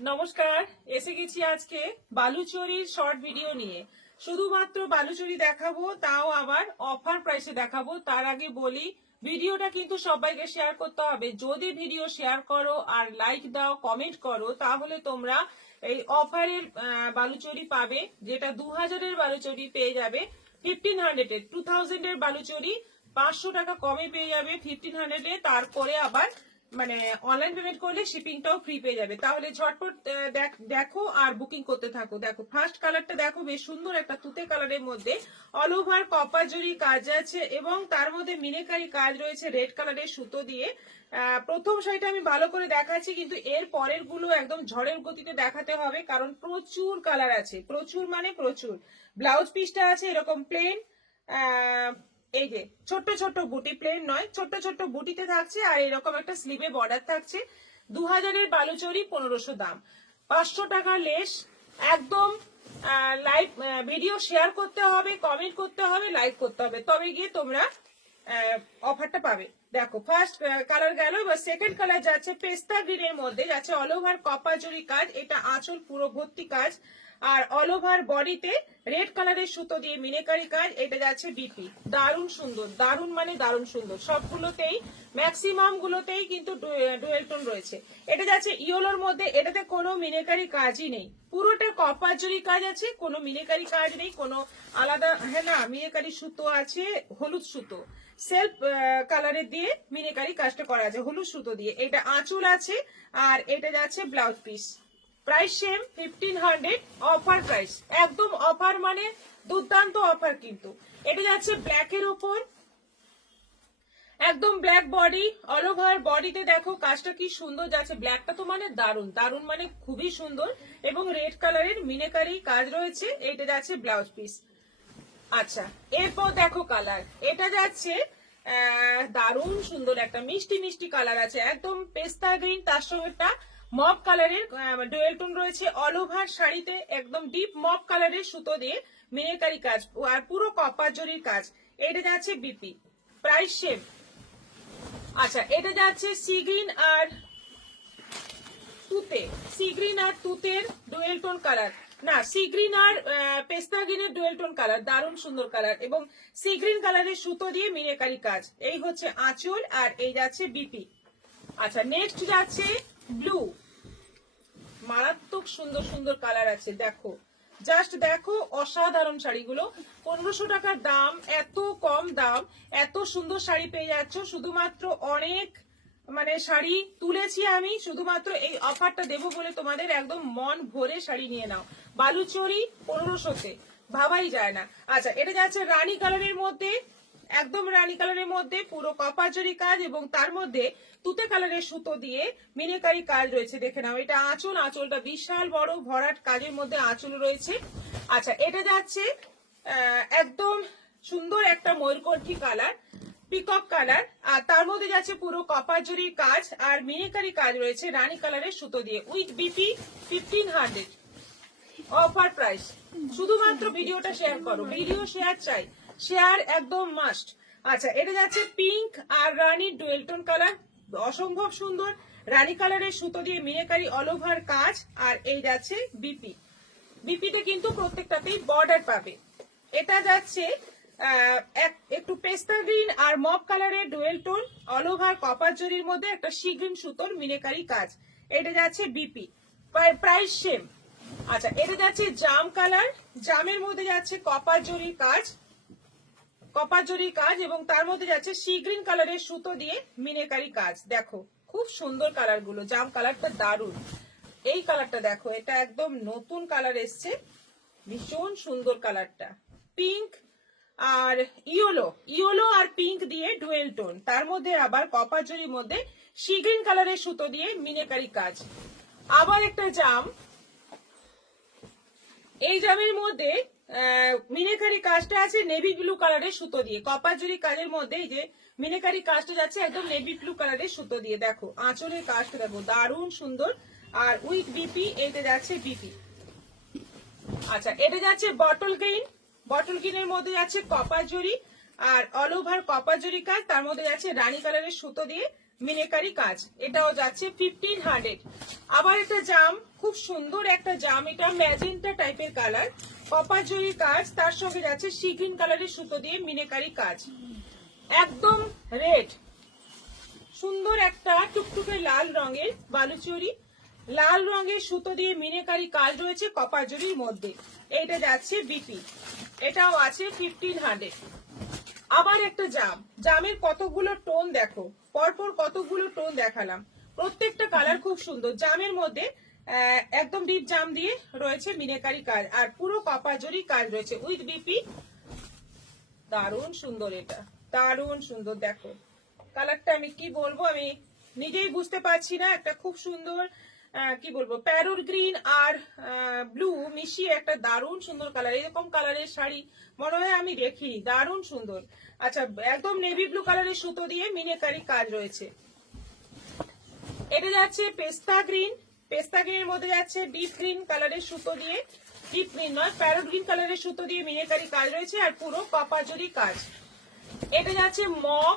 নমস্কার, এসে গেছি আজকে বালুচরীর শর্ট ভিডিও নিয়ে। শুধুমাত্র বালুচরী দেখাবো, তাও আবার অফার প্রাইসে দেখাবো। তার আগে বলি, ভিডিওটা কিন্তু সবাইকে শেয়ার করতে হবে। যদি ভিডিও শেয়ার করো আর লাইক দাও, কমেন্ট করো, তাহলে তোমরা এই অফারের বালুচরী পাবে। যেটা 2000-এর বালুচরী পেয়ে যাবে 1500-এর, 2000-এর বালুচরী 500 টাকা কমে পেয়ে যাবে 1500-এ। তারপরে আবার মানে অনলাইন পেমেন্ট করলে শিপিংটাও ফ্রি পেয়ে যাবে। তাহলে ঝটপট দেখো আর বুকিং করতে থাকো। দেখো ফার্স্ট কালারটা দেখো, বেশ সুন্দর একটা তুতে কালারের মধ্যে অল ওভার কপার জরি কাজ আছে এবং তার মধ্যে মিনেকারি কাজ রয়েছে রেড কালারের সুতো দিয়ে। প্রথম শাড়িটা আমি ভালো করে দেখাচ্ছি, কিন্তু এর পরের গুলো একদম ঝড়ের গতিতে দেখাতে হবে, কারণ প্রচুর কালার আছে, প্রচুর মানে প্রচুর। ব্লাউজ পিসটা আছে এরকম প্লেন, এই যে ছোট্ট ছোট্ট বুটি, প্লেন নয়, ছোট্ট ছোট্ট বুটিতে থাকছে আর এরকম একটা স্লিভে বর্ডার থাকছে। 2000-এর বালুচরী 1500 দাম, 500 টাকা লেস। একদম লাইভ ভিডিও শেয়ার করতে হবে, কমেন্ট করতে হবে, লাইক করতে হবে, তবে গিয়ে তোমরা অফারটা পাবে। দেখো ফার্স্ট কালার গেল, এবার সেকেন্ড কালার যাচ্ছে পেস্তা গ্রিনের মধ্যে, যাচ্ছে অল ওভার কপার জরি কাজ। এটা আঁচল পুরো ভর্তি কাজ আর অল ওভার বডিতে রেড কালারের সুতো দিয়ে মিনেকারি কাজ। এটা যাচ্ছে বিপি, দারুণ সুন্দর, দারুণ মানে দারুণ সুন্দর। সবগুলোতেই ম্যাক্সিমাম গুলোতেই কিন্তু ডুয়েল টোন রয়েছে। এটা যাচ্ছে ইয়েলোর মধ্যে, এটাতে কোনো মিনেকারি কাজই নেই, পুরোটা কপার জরি কাজ আছে, কোনো মিনেকারি কাজ নেই, কোনো আলাদা হ্যাঁ না মিনেকারি সুতো আছে, হলুদ সুতো সেলফ কালারের দিয়ে মিনেকারি কাজটা করা আছে হলুদ সুতো দিয়ে। এটা আঁচল আছে আর এটা যাচ্ছে blouse piece. Price same 1500, offer price, একদম অফার মানে দুর্দান্ত অফার। কিন্তু এটা যাচ্ছে ব্ল্যাকের ওপর, একদম ব্ল্যাক বডি, অল ওভার বডিতে দেখো কাজটা কি সুন্দর যাচ্ছে। ব্ল্যাকটা তো মানে দারুন, দারুন মানে খুবই সুন্দর, এবং রেড কালারের মিনেকারি কাজ রয়েছে। এটা যাচ্ছে ব্লাউজ পিস। আচ্ছা, এরপর দেখো কালার, এটা যাচ্ছে দারুণ সুন্দর একটা মিষ্টি মিষ্টি কালার আছে, একদম পেস্তা গ্রিন, তার সঙ্গে একটা মপ কালারের ডুয়েল টোন রয়েছে। অল ওভার শাড়িতে একদম ডিপ মপ কালারের সুতো দিয়ে মিনেকারি কাজ আর পুরো কপার জরির কাজ। এটা যাচ্ছে বিপি, প্রাইস সেম। আচ্ছা, এটা যাচ্ছে সি গ্রিন আর তুতে, সি গ্রিন আর তুতের ডুয়েল টোন কালার, না সি গ্রিন আর পেস্তা গ্রিনের ডুয়েল টোন কালার, দারুণ সুন্দর কালার, এবং সি গ্রিন কালারের সুতো দিয়ে মিনেকারি কাজ। এই হচ্ছে আঁচল আর এই যাচ্ছে বিপি। আচ্ছা, নেক্সট যাচ্ছে ব্লু, মারাত্মক সুন্দর সুন্দর কালার আছে। দেখো জাস্ট দেখো, অসাধারণ শাড়িগুলো, 1500 টাকার দাম, এত কম দাম, এত সুন্দর শাড়ি পেয়ে যাচ্ছ। শুধুমাত্র অনেক মানে শাড়ি তুলেছি আমি, শুধুমাত্র এই অফারটা দেবো বলে তোমাদের, একদম মন ভরে শাড়ি নিয়ে নাও। বালুচরী 1500-তে ভাবাই যায় না। আচ্ছা, এটা যাচ্ছে রানী কালারের মধ্যে, একদম রানী কালারের মধ্যে পুরো কপার জরি কাজ এবং তার মধ্যে তুতে কালারের সুতো দিয়ে মিনেকারি কাজ রয়েছে। দেখে নাও, এটা আঁচল, আঁচলটা বিশাল বড় ভরাট কাজের মধ্যে আঁচল রয়েছে। আচ্ছা, এটা যাচ্ছে একদম সুন্দর একটা ময়ূরকণ্ঠী কালার, পিকক কালার, আর তার মধ্যে যাচ্ছে পুরো কপার জরির কাজ আর মিনেকারি কাজ রয়েছে রানী কালারের সুতো দিয়ে, উইথ বিপি 1500, অফার প্রাইস। শুধুমাত্র ভিডিওটা শেয়ার করো, ভিডিও শেয়ার চাই, শেয়ার একদম মাস্ট। আচ্ছা, এটা যাচ্ছে পিঙ্ক আর রানী ডুয়েল টোন কালার, অসম্ভব সুন্দর, রানী কালারের সুতো দিয়ে মিনেকারি অল ওভার কাজ আর এই যাচ্ছে বিপি। বিপিতে কিন্তু প্রত্যেকটাতেই বর্ডার পাবে। এটা যাচ্ছে একটু পেস্তা গ্রিন আর মপ কালারের dual tone, all over copper জরির মধ্যে একটা সি গ্রিন সুতোর মিনেকারি কাজ। এটা যাচ্ছে বিপি, প্রাইস সেম। আচ্ছা, এটা যাচ্ছে জাম কালার, জামের মধ্যে যাচ্ছে কপার জরির কাজ, কপার জরির কাজ এবং তার মধ্যে যাচ্ছে সি গ্রিন কালারের সুতো দিয়ে মিনেকারি কাজ। দেখো খুব সুন্দর কালার গুলো, জাম কালারটা দারুণ। এই কালারটা দেখো, এটা একদম নতুন কালার এসছে, ভীষণ সুন্দর কালারটা, পিঙ্ক আর ইয়েলো, ইয়েলো আর পিঙ্ক দিয়ে ডুয়েল টোন, তার মধ্যে আবার কপার জরির মধ্যে সি গ্রিন কালারের সুতো দিয়ে মিনেকারি কাজ। আবার একটা জাম, এই জামের মধ্যে মিনেকারি কাজটা আছে নেভি ব্লু কালারের সুতো দিয়ে, কপার জরি কাজের মধ্যে এই যে মিনেকারি কাজটা যাচ্ছে একদম নেভি ব্লু কালারের সুতো দিয়ে। দেখো আঁচলের কাজটা দেখো, দারুণ সুন্দর, আর উইথ বিপি, এইটা যাচ্ছে বিপি। আচ্ছা, এটা যাচ্ছে বটল গ্রিন, বটল গ্রিনের মধ্যে যাচ্ছে কপার জরি আর অল ওভার কপার জরি কাজ, তার মধ্যে যাচ্ছে রানী কালারের সুতো দিয়ে মিনেকারি কাজ, এটাও যাচ্ছে 1500। আবার একটা জাম, খুব সুন্দর একটা জাম, এটা ম্যাজেন্টা টাইপের কালার, কপার জরির কাজ, তার সঙ্গে যাচ্ছে সি গ্রিন কালারের সুতো দিয়ে মিনেকারি কাজ, একদম রেড, সুন্দর একটা টুকটুকে লাল রঙের বালুচরি, লাল রঙের সুতো দিয়ে মিনেকারি কাজ রয়েছে কপার জরির মধ্যে, এটা যাচ্ছে বিপি, এটাও আছে 1500। আবার একটা জাম, জামের কতগুলো টোন দেখো, পরপর কতগুলো টোন দেখালাম, প্রত্যেকটা কালার খুব সুন্দর, জামের মধ্যে একদম ডিপ জাম দিয়ে রয়েছে মিনেকারি কাজ, আর পুরো কপার জরি কাজ রয়েছে উইথ বিপি, দারুণ সুন্দর, এটা দারুণ সুন্দর, দেখো কালারটা আমি কি বলবো, আমি নিজেই বুঝতে পারছি না, একটা খুব সুন্দর কি বলবো প্যারোট গ্রিন আর ব্লু মিশিয়ে একটা দারুণ সুন্দর কালার, এরকম কালারের শাড়ি মনে হয় আমি দেখি, দারুণ সুন্দর। আচ্ছা, একদম নেভি ব্লু কালারের সুতো দিয়ে মিনেকারি কাজ রয়েছে, এটা যাচ্ছে পেস্তা গ্রিন, পেস্তা গ্রিনের মধ্যে যাচ্ছে ডিপ গ্রিন কালারের সুতো দিয়ে, ডিপ গ্রিন নয় প্যারোট গ্রিন কালারের সুতো দিয়ে মিনেকারি কাজ রয়েছে, আর পুরো কপার জরি কাজ, এটা যাচ্ছে মগ,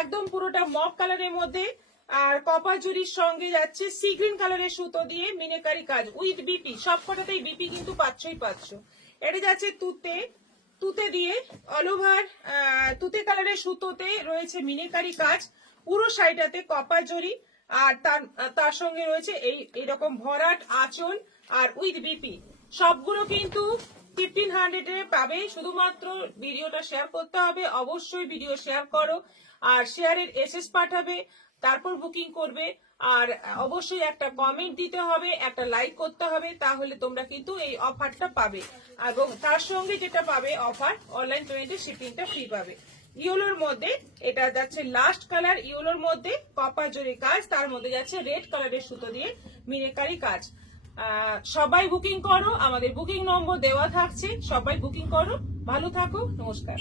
একদম পুরোটা মগ কালারের মধ্যে, আর কপার জরির সঙ্গে যাচ্ছে সি গ্রিন কালারের সুতো দিয়ে মিনেকারি কাজ উইথ বিপি, সবকটাতেই বিপি কিন্তু পাচ্ছই পাচ্ছ। এটা যাচ্ছে তুতে, তুতে দিয়ে অল ওভার তুতে কালারের সুতোতে রয়েছে মিনেকারি কাজ, পুরো শাড়িটাতে কপার জরি, আর তার সঙ্গে রয়েছে এইরকম ভরাট আঁচল আর উইথ বিপি, সবগুলো কিন্তু 1500 এ পাবে। শুধুমাত্র ভিডিওটা শেয়ার করতে হবে, অবশ্যই ভিডিও শেয়ার করো, আর শেয়ারের এসএস পাঠাবে, তারপর বুকিং করবে, আর অবশ্যই একটা কমেন্ট দিতে হবে, একটা লাইক করতে হবে, তাহলে তোমরা কিন্তু এই অফারটা পাবে, এবং তার সঙ্গে যেটা পাবে অফার, অনলাইন পেমেন্টে শিপিংটা ফ্রি পাবে। ইয়েলোর মধ্যে এটা যাচ্ছে লাস্ট কালার, ইয়েলোর মধ্যে কপার জরি কাজ, তার মধ্যে যাচ্ছে রেড কালারের সুতো দিয়ে মিনেকারি কাজ। সবাই বুকিং করো, আমাদের বুকিং নম্বর দেওয়া থাকছে, সবাই বুকিং করো, ভালো থাকো, নমস্কার।